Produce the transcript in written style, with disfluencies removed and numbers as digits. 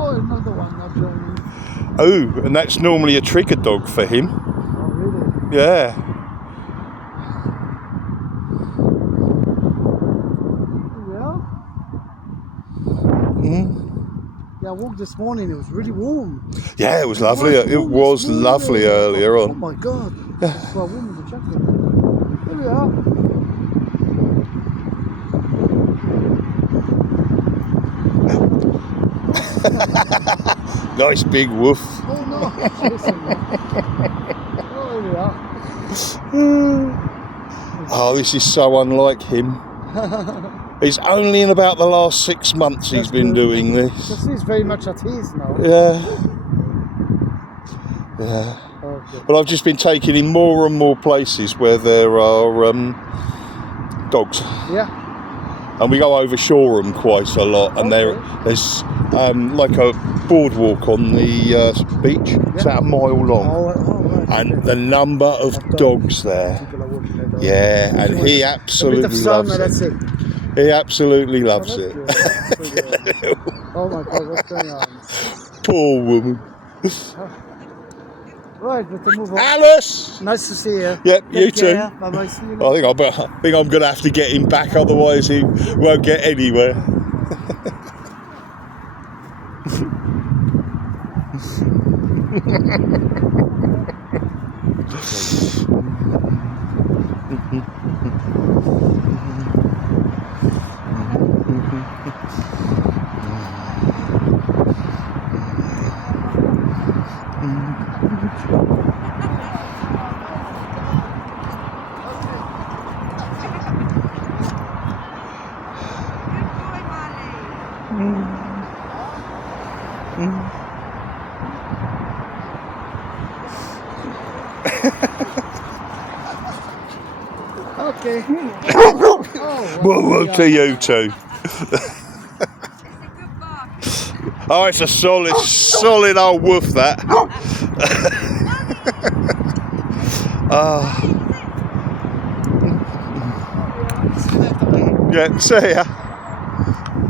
Oh, another one not joining. Oh, and that's normally a trigger dog for him. Oh, really? Yeah. Yeah, I walked this morning, it was really warm. Yeah, it was lovely. It was lovely earlier Oh on. my god. It's quite warm with the jacket. Here we are. Nice big woof. Oh no. Oh, here we are. Oh, this is so unlike him. It's only in about the last 6 months he's been doing this. Because he's very much at ease now. Yeah. Yeah. Okay. But I've just been taking him more and more places where there are dogs. Yeah. And we go over Shoreham quite a lot, and there's like a boardwalk on the beach. It's about a mile long. Right. And the number of dogs there. Yeah, and he absolutely loves it. That's it. He absolutely loves it. Oh my god, what's going on? Poor woman. Right, let's move on. Alice! Nice to see you. Yep, you too. Bye-bye, see you I think I'm going to have to get him back, otherwise he won't get anywhere. Okay. Well, to you too. Oh, it's a solid old woof, that. Yeah, see ya.